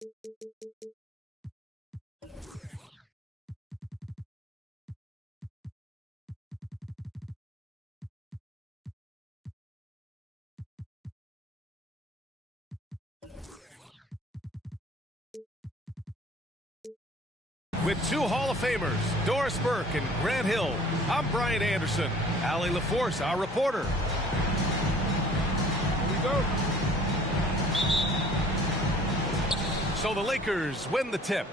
With two Hall of Famers, Doris Burke and Grant Hill, I'm Brian Anderson. Allie LaForce, our reporter. Here we go. So the Lakers win the tip.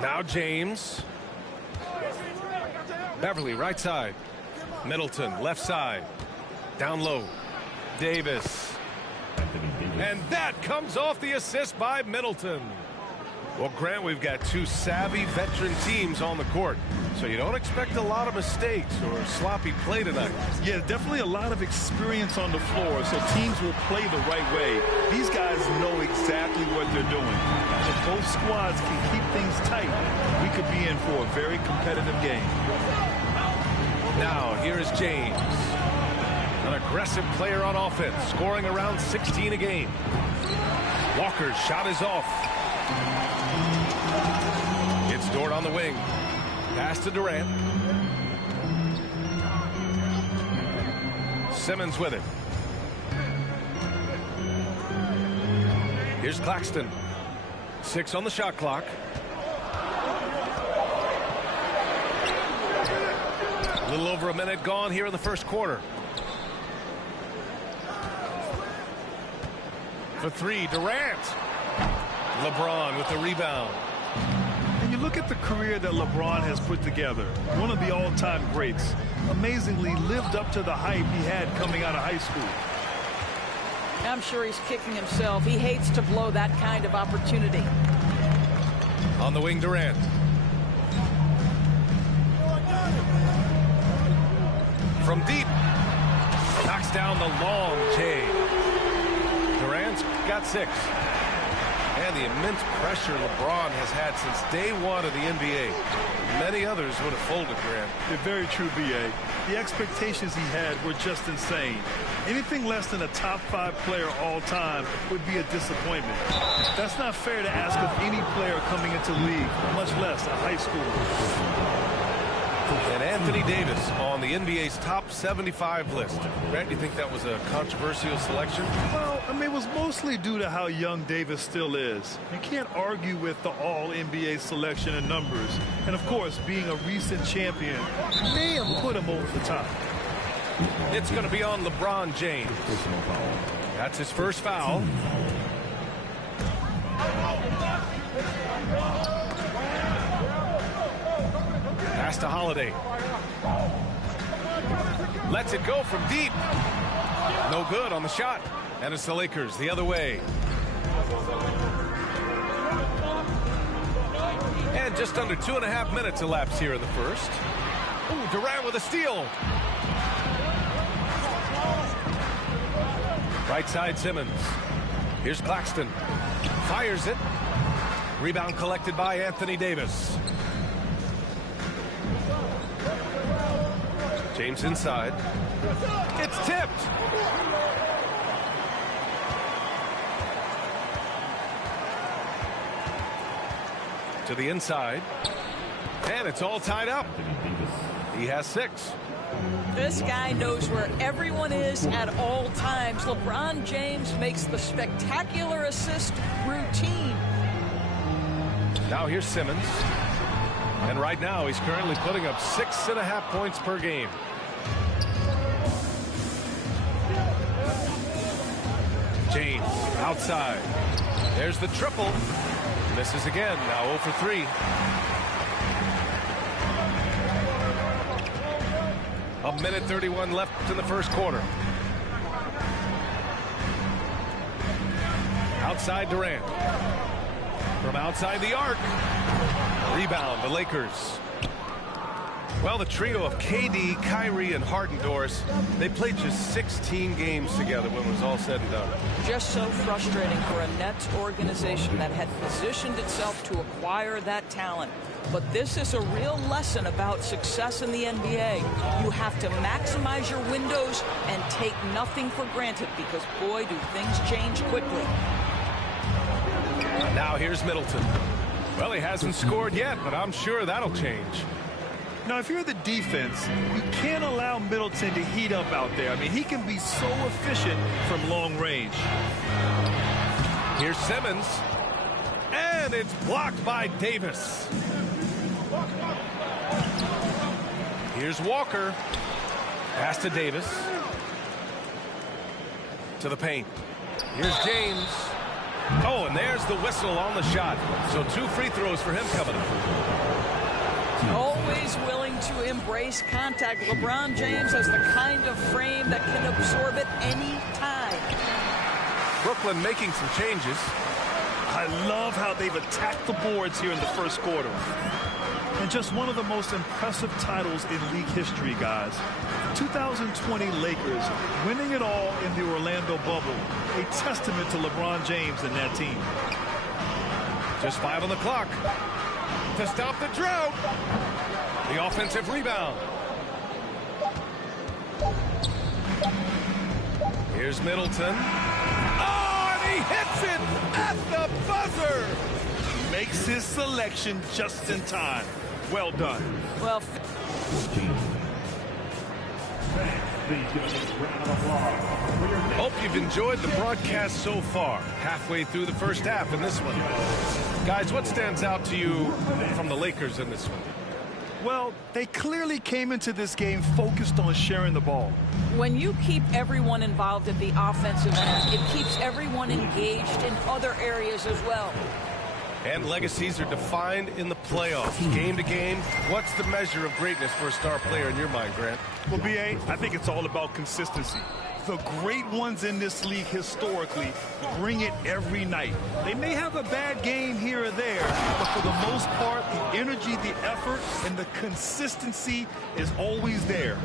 Now James. Beverly, right side. Middleton, left side. Down low. Davis. And that comes off the assist by Middleton. Well, Grant, we've got two savvy veteran teams on the court, so you don't expect a lot of mistakes or sloppy play tonight. Yeah, definitely a lot of experience on the floor, so teams will play the right way. These guys know exactly what they're doing. If both squads can keep things tight, we could be in for a very competitive game. Now, here is James. An aggressive player on offense, scoring around 16 a game. Walker's shot is off. It's Dort on the wing. Pass to Durant. Simmons with it. Here's Claxton. 6 on the shot clock. A little over a minute gone here in the first quarter. For three, Durant. LeBron with the rebound. And you look at the career that LeBron has put together. One of the all-time greats. Amazingly lived up to the hype he had coming out of high school. I'm sure he's kicking himself. He hates to blow that kind of opportunity. On the wing, Durant. From deep. Knocks down the long J. Durant's got 6. And the immense pressure LeBron has had since day one of the NBA. Many others would have folded, Grant. They're very true, B.A. The expectations he had were just insane. Anything less than a top 5 player all time would be a disappointment. That's not fair to ask of any player coming into the league, much less a high schooler. And Anthony Davis on the NBA's top 75 list. Grant, do you think that was a controversial selection? Well, I mean, it was mostly due to how young Davis still is. You can't argue with the all-NBA selection and numbers. And, of course, being a recent champion may have put him over the top. It's going to be on LeBron James. That's his first foul. Pass to Holiday. Lets it go from deep. No good on the shot. And it's the Lakers the other way. And just under 2.5 minutes elapsed here in the first. Ooh, Durant with a steal. Right side, Simmons. Here's Claxton. Fires it. Rebound collected by Anthony Davis. James inside. It's tipped. To the inside. And it's all tied up. He has 6. This guy knows where everyone is at all times. LeBron James makes the spectacular assist routine. Now here's Simmons. And right now he's currently putting up 6.5 points per game. James outside. There's the triple. Misses again. Now 0 for 3. A minute 31 left in the first quarter. Outside Durant. From outside the arc. Rebound, the Lakers. Well, the trio of KD, Kyrie, and Harden-Doris, they played just 16 games together when it was all said and done. Just so frustrating for a Nets organization that had positioned itself to acquire that talent. But this is a real lesson about success in the NBA. You have to maximize your windows and take nothing for granted because, boy, do things change quickly. Now here's Middleton. Well, he hasn't scored yet, but I'm sure that'll change. Now, if you're the defense, you can't allow Middleton to heat up out there. I mean, he can be so efficient from long range. Here's Simmons. And it's blocked by Davis. Here's Walker. Pass to Davis. To the paint. Here's James. Oh, and there's the whistle on the shot. So 2 free throws for him coming up. Always willing to embrace contact. LeBron James has the kind of frame that can absorb it any time. Brooklyn making some changes. I love how they've attacked the boards here in the first quarter. And just one of the most impressive titles in league history, guys. 2020 Lakers winning it all in the Orlando bubble. A testament to LeBron James and that team. Just 5 on the clock. To stop the drought. The offensive rebound. Here's Middleton. Oh, and he hits it at the buzzer. Makes his selection just in time. Well done. Well, Hope you've enjoyed the broadcast so far. Halfway through the first half in this one. Guys, what stands out to you from the Lakers in this one? Well, they clearly came into this game focused on sharing the ball. when you keep everyone involved at the offensive end, it keeps everyone engaged in other areas as well. And legacies are defined in the playoffs, game to game. What's the measure of greatness for a star player in your mind, Grant? Well, B.A., I think it's all about consistency. The great ones in this league historically bring it every night. They may have a bad game here or there, but for the most part, the energy, the effort, and the consistency is always there.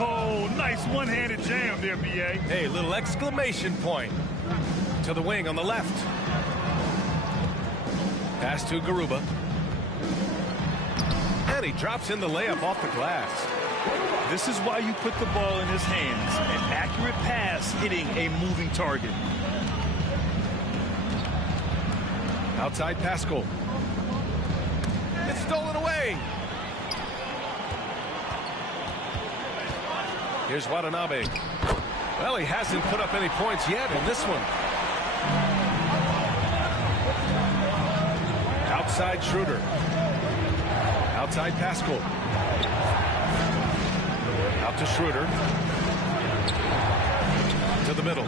Oh, nice one-handed jam there, B.A. Hey, little exclamation point. To the wing on the left. Pass to Garuba. And he drops in the layup off the glass. This is why you put the ball in his hands. An accurate pass hitting a moving target. Outside Pascal. It's stolen away. Here's Watanabe. Well, he hasn't put up any points yet in this one. Outside Schroeder. Outside Pascal. Out to Schroeder. To the middle.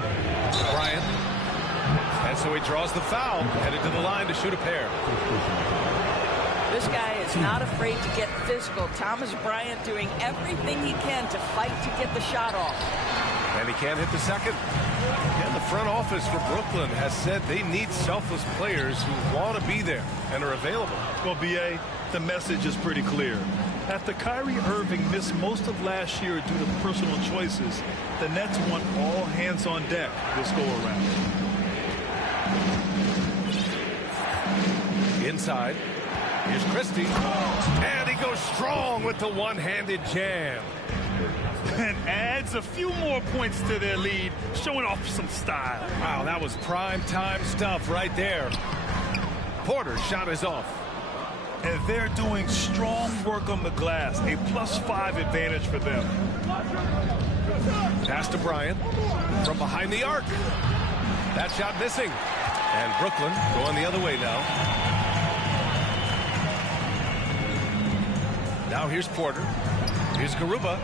Bryant. And so he draws the foul. Headed to the line to shoot a pair. This guy is not afraid to get physical. Thomas Bryant doing everything he can to fight to get the shot off. And he can't hit the second. And the front office for Brooklyn has said they need selfless players who want to be there and are available. Well, B.A., the message is pretty clear. After Kyrie Irving missed most of last year due to personal choices, the Nets want all hands on deck this go-around. Inside. Here's Christie. And he goes strong with the one-handed jam. And adds a few more points to their lead, showing off some style. Wow, that was prime-time stuff right there. Porter's shot is off. And they're doing strong work on the glass, a +5 advantage for them. Pass to Bryant from behind the arc. That shot missing. And Brooklyn going the other way now. Now here's Porter. Here's Garuba.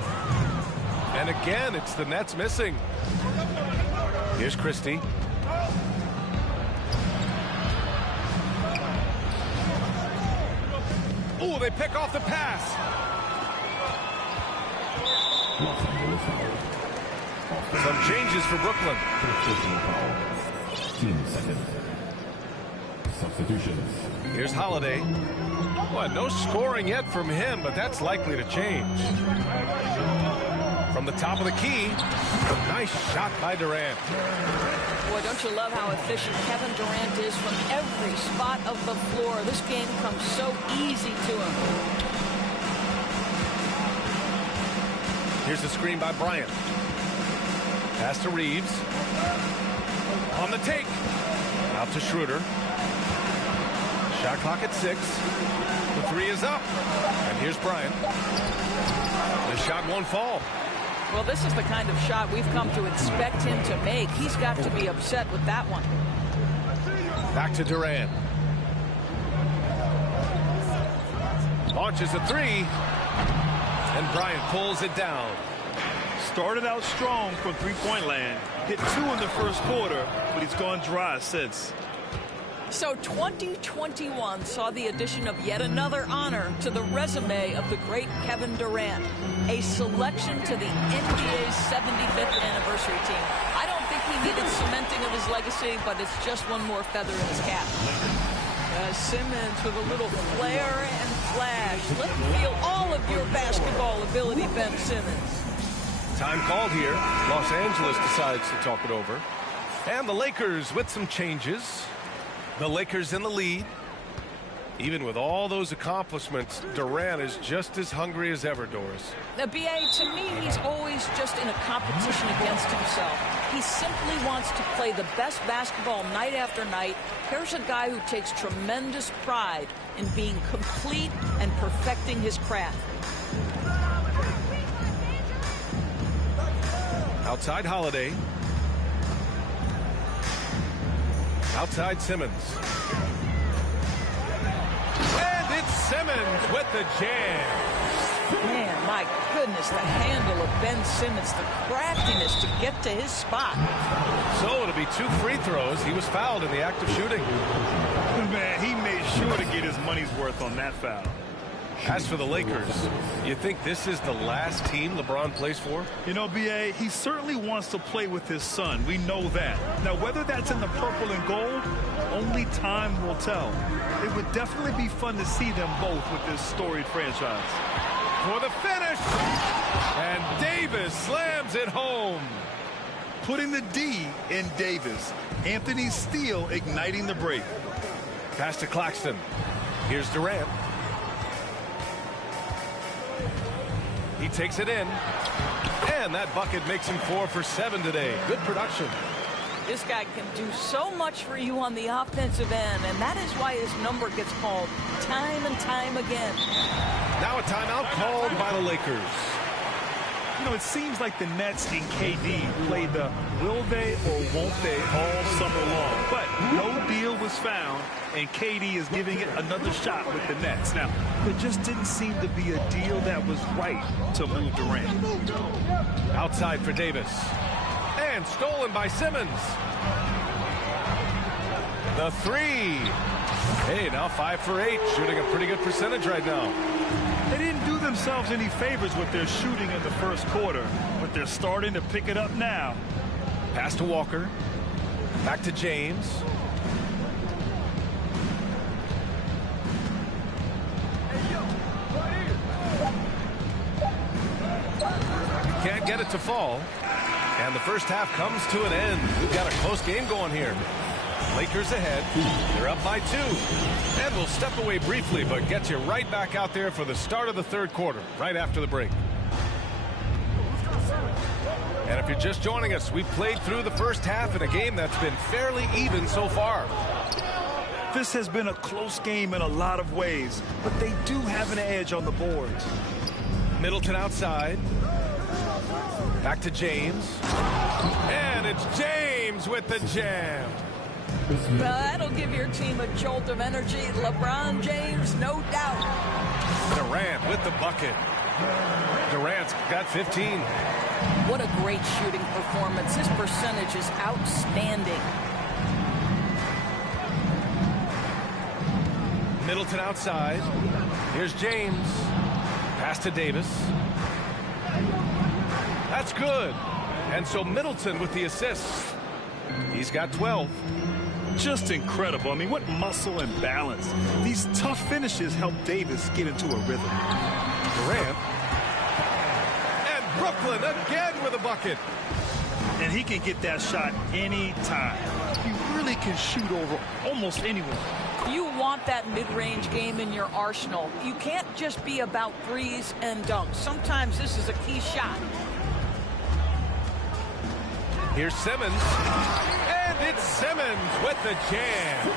And again, it's the Nets missing. Here's Christie. Ooh, they pick off the pass. Some changes for Brooklyn. Substitutions. Here's Holiday. Well, no scoring yet from him, but that's likely to change. From the top of the key, a nice shot by Durant. Boy, don't you love how efficient Kevin Durant is from every spot of the floor. This game comes so easy to him. Here's the screen by Bryant. Pass to Reeves. On the take. Out to Schroeder. Shot clock at 6. The three is up. And here's Bryant. The shot won't fall. Well, this is the kind of shot we've come to expect him to make. He's got to be upset with that one. Back to Durant. Launches a three. And Bryant pulls it down. Started out strong from three-point land. Hit 2 in the first quarter, but he's gone dry since. So 2021 saw the addition of yet another honor to the resume of the great Kevin Durant. A selection to the NBA's 75th anniversary team. I don't think he needed cementing of his legacy, but it's just one more feather in his cap. Simmons with a little flair and flash. Let him feel all of your basketball ability, Ben Simmons. Time called here. Los Angeles decides to talk it over. And the Lakers with some changes. The Lakers in the lead. Even with all those accomplishments, Durant is just as hungry as ever, Doris. Now, B.A., to me, he's always just in a competition against himself. He simply wants to play the best basketball night after night. Here's a guy who takes tremendous pride in being complete and perfecting his craft. Outside Holiday. Outside Simmons. And it's Simmons with the jam. Man, my goodness, the handle of Ben Simmons, the craftiness to get to his spot. So it'll be 2 free throws. He was fouled in the act of shooting. Man, he made sure to get his money's worth on that foul. As for the Lakers, you think this is the last team LeBron plays for? You know, B.A., he certainly wants to play with his son. We know that. Now, whether that's in the purple and gold, only time will tell. It would definitely be fun to see them both with this storied franchise. For the finish! And Davis slams it home. Putting the D in Davis. Anthony Steele igniting the break. Pass to Claxton. Here's Durant. He takes it in. And that bucket makes him 4 for 7 today. Good production. This guy can do so much for you on the offensive end, and that is why his number gets called time and time again. Now a timeout called by the Lakers. You know, it seems like the Nets and KD played the will they or won't they all summer long. But no deal was found, and KD is giving it another shot with the Nets. Now, there just didn't seem to be a deal that was right to move Durant. Outside for Davis. And stolen by Simmons. The three. Hey, now 5 for 8. Shooting a pretty good percentage right now. They didn't do themselves any favors with their shooting in the first quarter, but they're starting to pick it up now. Pass to Walker. Back to James. Can't get it to fall. And the first half comes to an end. We've got a close game going here. Lakers ahead. They're up by 2. And we'll step away briefly, but get you right back out there for the start of the third quarter, right after the break. And if you're just joining us, we've played through the first half in a game that's been fairly even so far. This has been a close game in a lot of ways, but they do have an edge on the boards. Middleton outside. Back to James. And it's James with the jam. Well, that'll give your team a jolt of energy. LeBron James, no doubt. Durant with the bucket. Durant's got 15. What a great shooting performance. His percentage is outstanding. Middleton outside. Here's James. Pass to Davis. That's good. And so Middleton with the assists. He's got 12. Just incredible. I mean, what muscle and balance. These tough finishes help Davis get into a rhythm. Durant. And Brooklyn again with a bucket. And he can get that shot anytime. He really can shoot over almost anyone. You want that mid-range game in your arsenal. You can't just be about threes and dunks. Sometimes this is a key shot. Here's Simmons. And it's Simmons with the jam.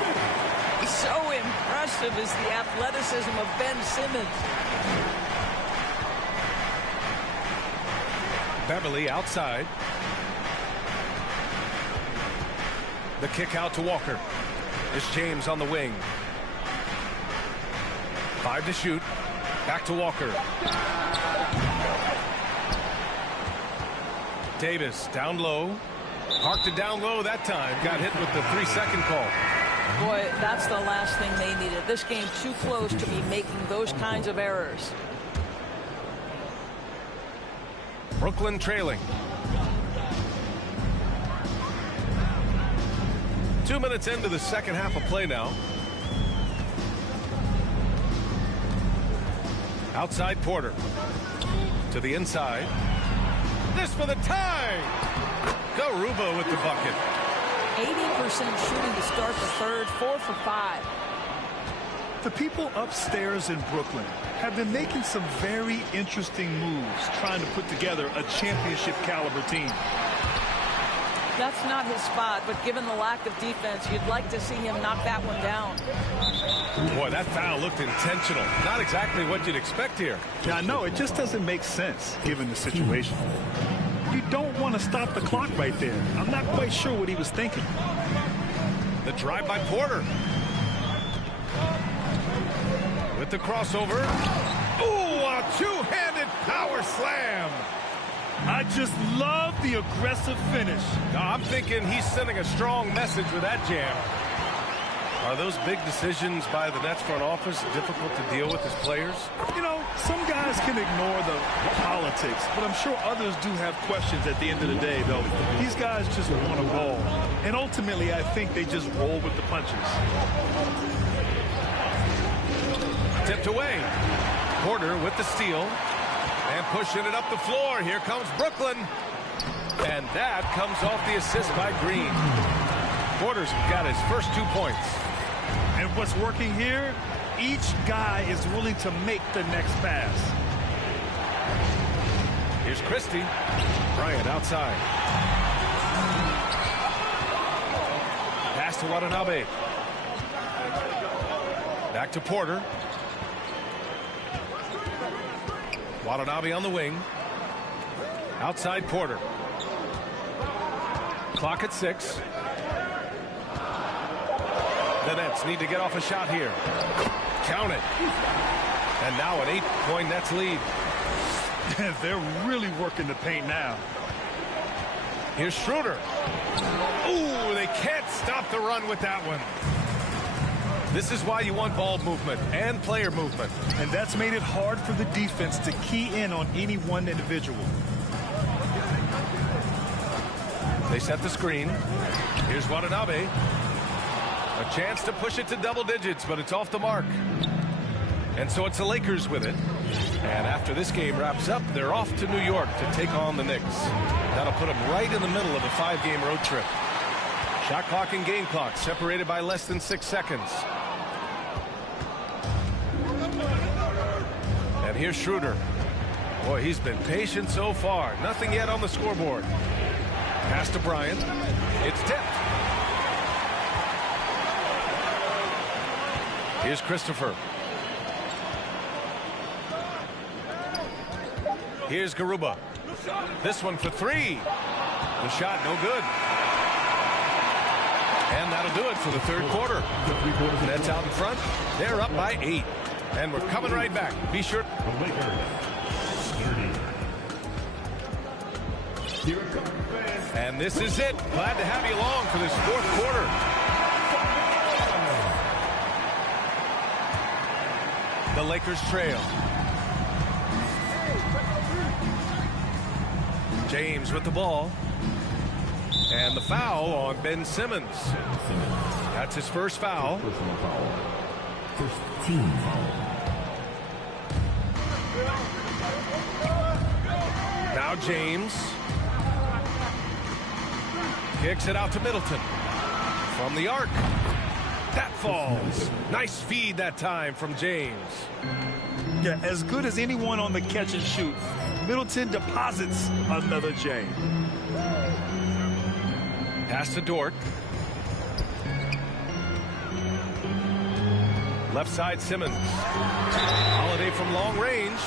So impressive is the athleticism of Ben Simmons. Beverly outside. The kick out to Walker. It's James on the wing. 5 to shoot. Back to Walker. Davis down low. Parked it down low that time. Got hit with the 3-second call. Boy, that's the last thing they needed. This game's too close to be making those kinds of errors. Brooklyn trailing. 2 minutes into the second half of play now. Outside Porter. To the inside. This for the tie. Garuba with the bucket. 80% shooting to start the third, 4 for 5. The people upstairs in Brooklyn have been making some very interesting moves trying to put together a championship caliber team. That's not his spot, but given the lack of defense, you'd like to see him knock that one down. Boy, that foul looked intentional. Not exactly what you'd expect here. Now, no, it just doesn't make sense given the situation. You don't want to stop the clock right there. I'm not quite sure what he was thinking. The drive by Porter. With the crossover. Ooh, a two-handed power slam. I just love the aggressive finish. I'm thinking he's sending a strong message with that jam. Are those big decisions by the Nets front office difficult to deal with as players? You know, some guys can ignore the politics, but I'm sure others do have questions at the end of the day, though. These guys just want a ball. And ultimately, I think they just roll with the punches. Tipped away. Porter with the steal. And pushing it up the floor. Here comes Brooklyn. And that comes off the assist by Green. Porter's got his first 2 points. And what's working here, each guy is willing to make the next pass. Here's Christie. Bryant outside. Pass to Watanabe. Back to Porter. Watanabe on the wing. Outside Porter. Clock at 6. The Nets need to get off a shot here. Count it. And now an 8-point Nets lead. They're really working the paint now. Here's Schroeder. Ooh, they can't stop the run with that one. This is why you want ball movement and player movement. And that's made it hard for the defense to key in on any one individual. They set the screen. Here's Watanabe. A chance to push it to double digits, but it's off the mark. And so it's the Lakers with it. And after this game wraps up, they're off to New York to take on the Knicks. That'll put them right in the middle of a 5-game road trip. Shot clock and game clock separated by less than 6 seconds. And here's Schroeder. Boy, he's been patient so far. Nothing yet on the scoreboard. Pass to Bryant. It's tipped. Here's Christopher. Here's Garuba. This one for 3. The shot no good. And that'll do it for the third quarter. Nets out in front. They're up by 8. And we're coming right back. Be sure. And this is it. Glad to have you along for this fourth quarter. The Lakers trail. James with the ball. And And the foul on Ben Simmons. That's his first foul. Personal foul. First team foul. Now James. Kicks it out to Middleton. From the arc. That falls. Nice feed that time from James. Yeah, as good as anyone on the catch and shoot. Middleton deposits another J. Pass to Dort. Left side Simmons. Holiday from long range.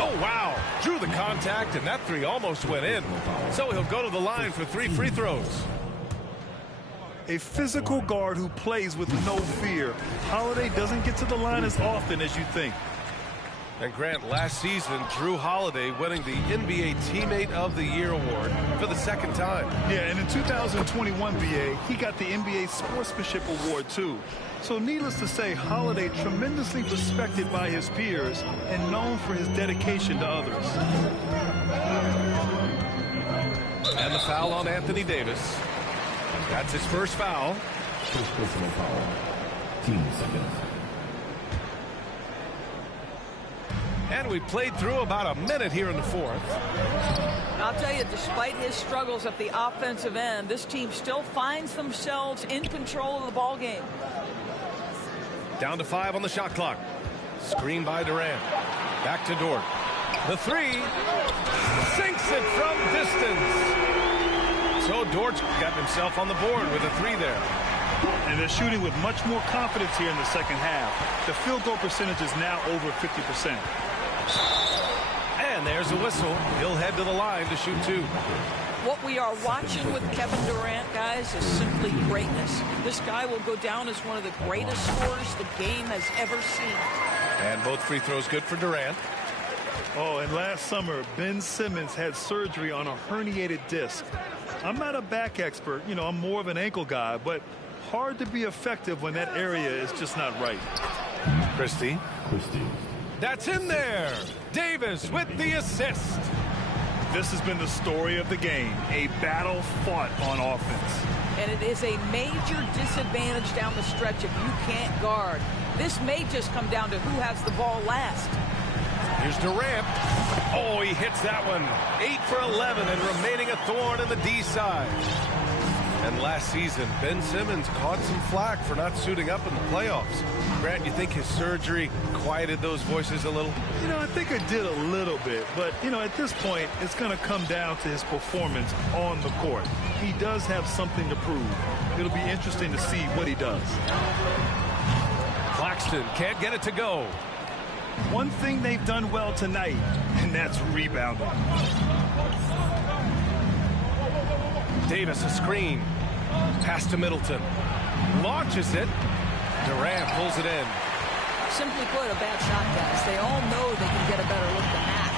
Oh, wow. Drew the contact, and that three almost went in. So he'll go to the line for 3 free throws. A physical guard who plays with no fear. Holiday doesn't get to the line as often as you think. And Grant, last season, Drew Holiday winning the NBA Teammate of the Year award for the second time. Yeah, and in 2021, BA, he got the NBA Sportsmanship Award, too. So needless to say, Holiday tremendously respected by his peers and known for his dedication to others. And the foul on Anthony Davis. That's his first foul. First personal foul. Team second. And we played through about a minute here in the fourth. I'll tell you, despite his struggles at the offensive end, this team still finds themselves in control of the ball game. Down to 5 on the shot clock. Screen by Durant. Back to Dort. The three. Sinks it from distance. So Dort's got himself on the board with a 3 there. And they're shooting with much more confidence here in the second half. The field goal percentage is now over 50%. And there's a whistle. He'll head to the line to shoot 2. What we are watching with Kevin Durant, guys, is simply greatness. This guy will go down as one of the greatest scorers the game has ever seen. And both free throws good for Durant. Oh, and last summer, Ben Simmons had surgery on a herniated disc. I'm not a back expert. You know, I'm more of an ankle guy, but hard to be effective when that area is just not right. Christie. That's in there. Davis with the assist. This has been the story of the game, a battle fought on offense. And it is a major disadvantage down the stretch if you can't guard. This may just come down to who has the ball last. Here's Durant. Oh, he hits that one. 8 for 11 and remaining a thorn in the D side. And last season, Ben Simmons caught some flack for not suiting up in the playoffs. Grant, you think his surgery quieted those voices a little? You know, I think it did a little bit. But, you know, at this point, it's going to come down to his performance on the court. He does have something to prove. It'll be interesting to see what he does. Claxton can't get it to go. One thing they've done well tonight, and that's rebounding. Davis a screen. Pass to Middleton. Launches it. Durant pulls it in. Simply put, a bad shot, guys. They all know they can get a better look than that.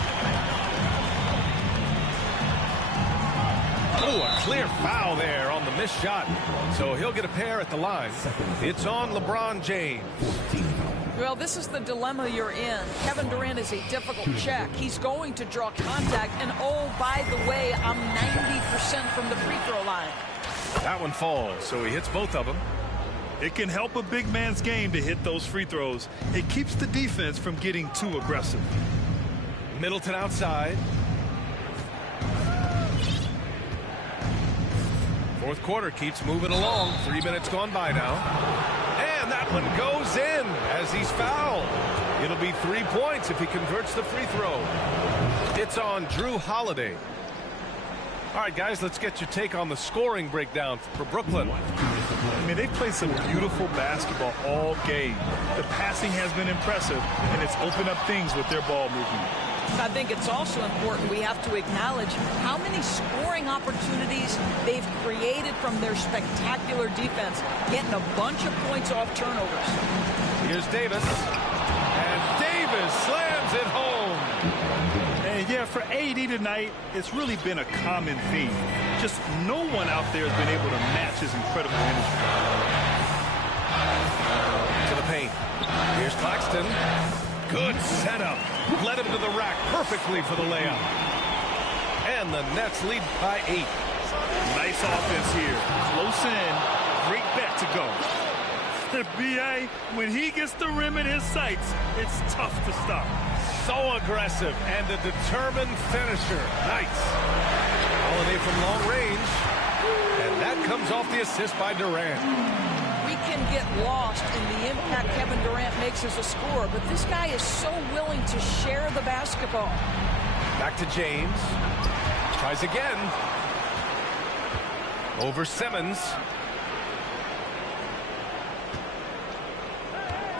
Oh, a clear foul there on the missed shot. So he'll get a pair at the line. It's on LeBron James. Well, this is the dilemma you're in. Kevin Durant is a difficult check. He's going to draw contact. And, oh, by the way, I'm 90% from the free throw line. That one falls, so he hits both of them. It can help a big man's game to hit those free throws. It keeps the defense from getting too aggressive. Middleton outside. Fourth quarter keeps moving along. 3 minutes gone by now. And that one goes in as he's fouled. It'll be 3 points if he converts the free throw. It's on Drew Holiday. All right, guys, let's get your take on the scoring breakdown for Brooklyn. I mean, they've played some beautiful basketball all game. The passing has been impressive, and it's opened up things with their ball movement. I think it's also important we have to acknowledge how many scoring opportunities they've created from their spectacular defense, getting a bunch of points off turnovers. Here's Davis. And Davis slams it home. And yeah, for AD tonight, it's really been a common theme. Just no one out there has been able to match his incredible energy. To the paint. Here's Claxton. Good setup. Led him to the rack perfectly for the layup. And the Nets lead by 8. Nice offense here. Close in. Great bet to go. B.A., when he gets the rim in his sights, it's tough to stop. So aggressive and a determined finisher. Nice. Holiday from long range. And that comes off the assist by Durant. We can get lost in the impact Kevin Durant makes as a scorer, but this guy is so willing to share the basketball. Back to James. Tries again. Over Simmons.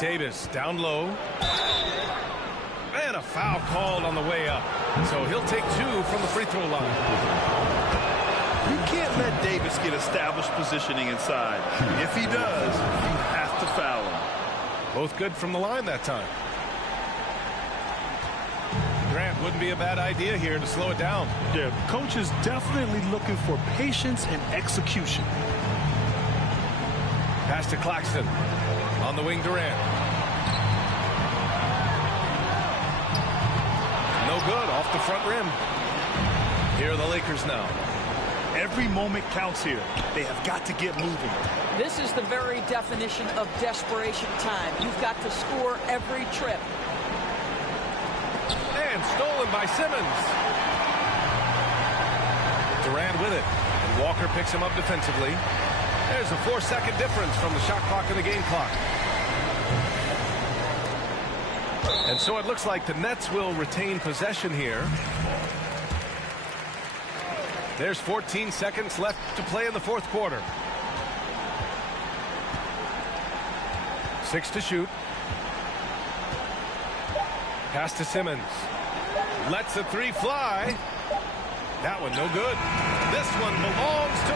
Davis down low. And a foul called on the way up. So he'll take 2 from the free throw line. You can't let Davis get established positioning inside. If he does, you have to foul him. Both good from the line that time. Durant wouldn't be a bad idea here to slow it down. Yeah, coach is definitely looking for patience and execution. Pass to Claxton. On the wing, Durant. No good, off the front rim. Here are the Lakers now. Every moment counts here. They have got to get moving. This is the very definition of desperation time. You've got to score every trip. And stolen by Simmons. Durant with it. And Walker picks him up defensively. There's a 4-second difference from the shot clock and the game clock. And so it looks like the Nets will retain possession here. There's 14 seconds left to play in the fourth quarter. 6 to shoot. Pass to Simmons. Lets the 3 fly. That one no good. This one belongs to